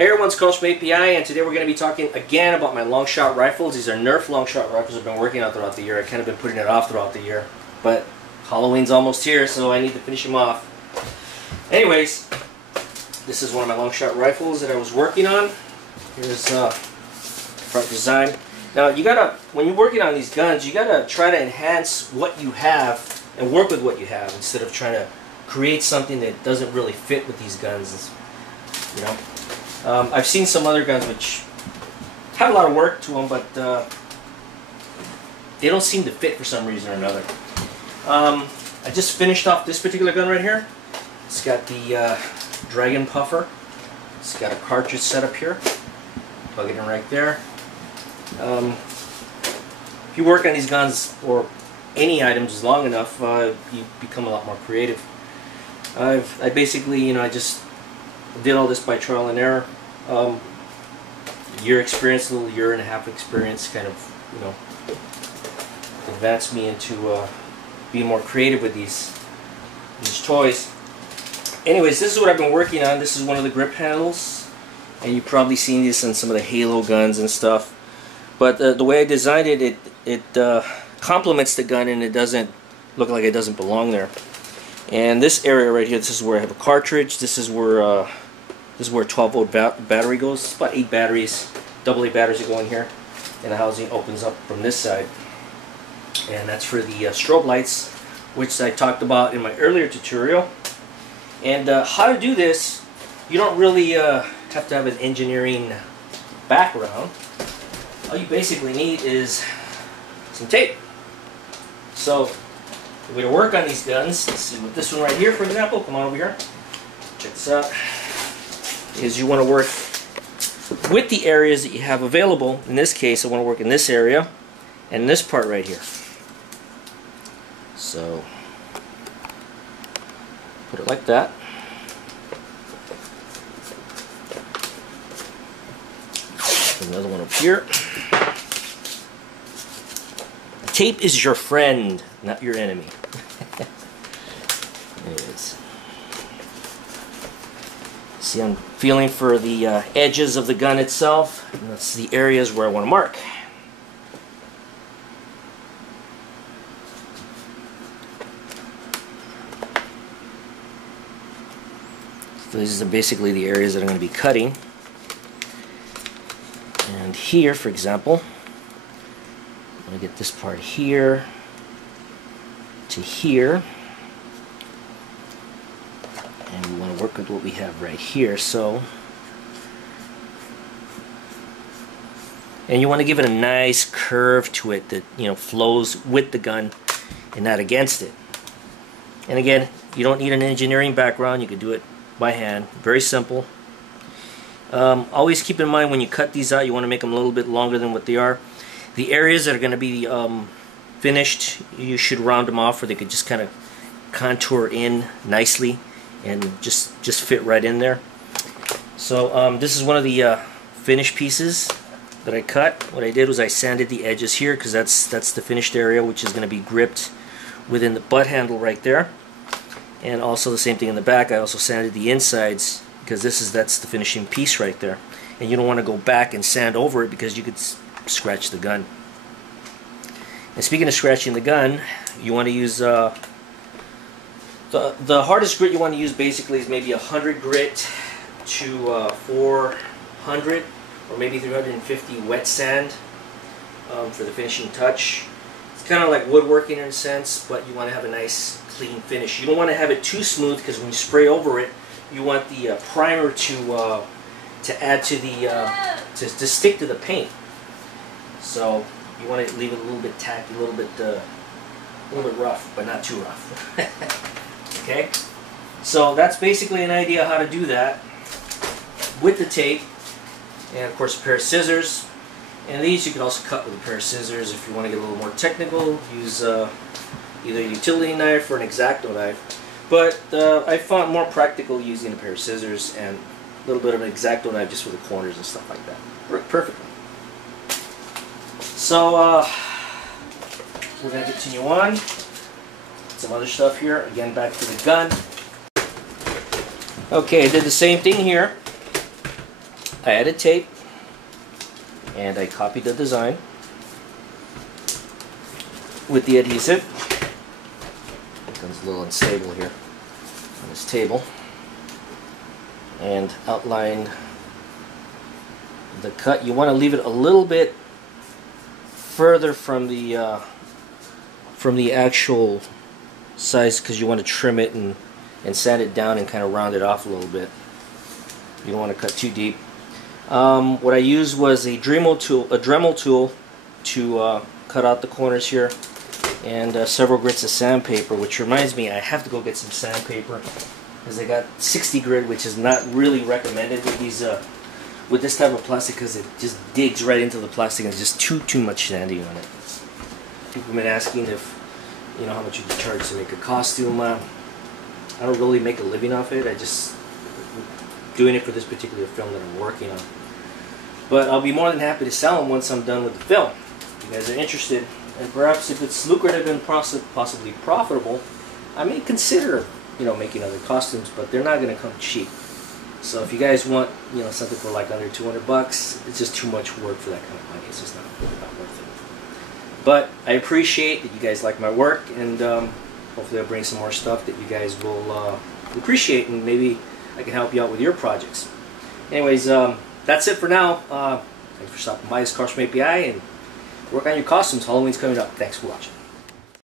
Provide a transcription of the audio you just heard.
Hey everyone, it's Coach from API, and today we're going to be talking again about my Longshot rifles. These are Nerf Longshot rifles I've been working on throughout the year. I've kind of been putting it off throughout the year, but Halloween's almost here, so I need to finish them off. Anyways, this is one of my Longshot rifles that I was working on. Here's front design. Now, you gotta, when you're working on these guns, you gotta try to enhance what you have and work with what you have instead of trying to create something that doesn't really fit with these guns. You know. I've seen some other guns which have a lot of work to them, but they don't seem to fit for some reason or another. I just finished off this particular gun right here. It's got the Dragon Puffer. It's got a cartridge set up here. Plug it in right there. If you work on these guns or any items long enough, you become a lot more creative. I basically, you know, I just did all this by trial and error. Year experience, a little year and a half experience, kind of, you know, advanced me into being more creative with these toys. Anyways, this is what I've been working on. This is one of the grip handles, and you've probably seen this in some of the Halo guns and stuff. But the way I designed it, it complements the gun, and it doesn't look like it doesn't belong there. And this area right here, this is where I have a cartridge. This is where a 12-volt battery goes. It's about 8 batteries, AA batteries that go in here. And the housing opens up from this side. And that's for the strobe lights, which I talked about in my earlier tutorial. And how to do this, you don't really have to have an engineering background. All you basically need is some tape. So the way to work on these guns, let's see, with this one right here, for example, come on over here, check this out, is you want to work with the areas that you have available. In this case, I want to work in this area and this part right here. So put it like that. Another one up here. Tape is your friend, not your enemy. Anyways. See, I'm feeling for the edges of the gun itself. And that's the areas where I want to mark. So these are basically the areas that I'm going to be cutting. And here, for example, I'm going to get this part here to here. And we want to work with what we have right here. So, and you want to give it a nice curve to it that, you know, flows with the gun and not against it. And again, you don't need an engineering background. You can do it by hand. Very simple. Always keep in mind when you cut these out, you want to make them a little bit longer than what they are. The areas that are going to be finished, you should round them off where they could just kind of contour in nicely and just fit right in there. So this is one of the finished pieces that I cut. What I did was I sanded the edges here because that's the finished area, which is going to be gripped within the butt handle right there. And also the same thing in the back. I also sanded the insides because that's the finishing piece right there. And you don't want to go back and sand over it because you could scratch the gun. And speaking of scratching the gun, you want to use the hardest grit you want to use basically is maybe 100 grit to 400 or maybe 350 wet sand for the finishing touch. It's kind of like woodworking in a sense, but you want to have a nice clean finish. You don't want to have it too smooth because when you spray over it, you want the primer to add to the to stick to the paint. So you want to leave it a little bit tacky, a little bit rough, but not too rough. Okay, so that's basically an idea how to do that with the tape, and of course a pair of scissors. And these you can also cut with a pair of scissors if you want to get a little more technical. Use either a utility knife or an X-Acto knife. But I found more practical using a pair of scissors and a little bit of an X-Acto knife just for the corners and stuff like that. Worked perfectly. So we're going to continue on. Some other stuff here. Again, back to the gun. Okay, I did the same thing here. I added tape and I copied the design with the adhesive. It becomes a little unstable here on this table, and outlined the cut. You want to leave it a little bit further from the actual size, because you want to trim it and sand it down and kind of round it off a little bit. You don't want to cut too deep. What I used was a Dremel tool to cut out the corners here, and several grits of sandpaper, which reminds me I have to go get some sandpaper, because I got 60 grit, which is not really recommended with these with this type of plastic, because it just digs right into the plastic and it's just too much sanding on it. People have been asking if, you know, how much you can charge to make a costume. I don't really make a living off it. I just doing it for this particular film that I'm working on. But I'll be more than happy to sell them once I'm done with the film. If you guys are interested, and perhaps if it's lucrative and possibly profitable, I may consider, you know, making other costumes, but they're not going to come cheap. So if you guys want, you know, something for like under 200 bucks, it's just too much work for that kind of money. It's just not worth it. But I appreciate that you guys like my work, and hopefully I'll bring some more stuff that you guys will appreciate, and maybe I can help you out with your projects. Anyways, that's it for now. Thanks for stopping by. This is Carson from API, and work on your costumes. Halloween's coming up. Thanks for watching.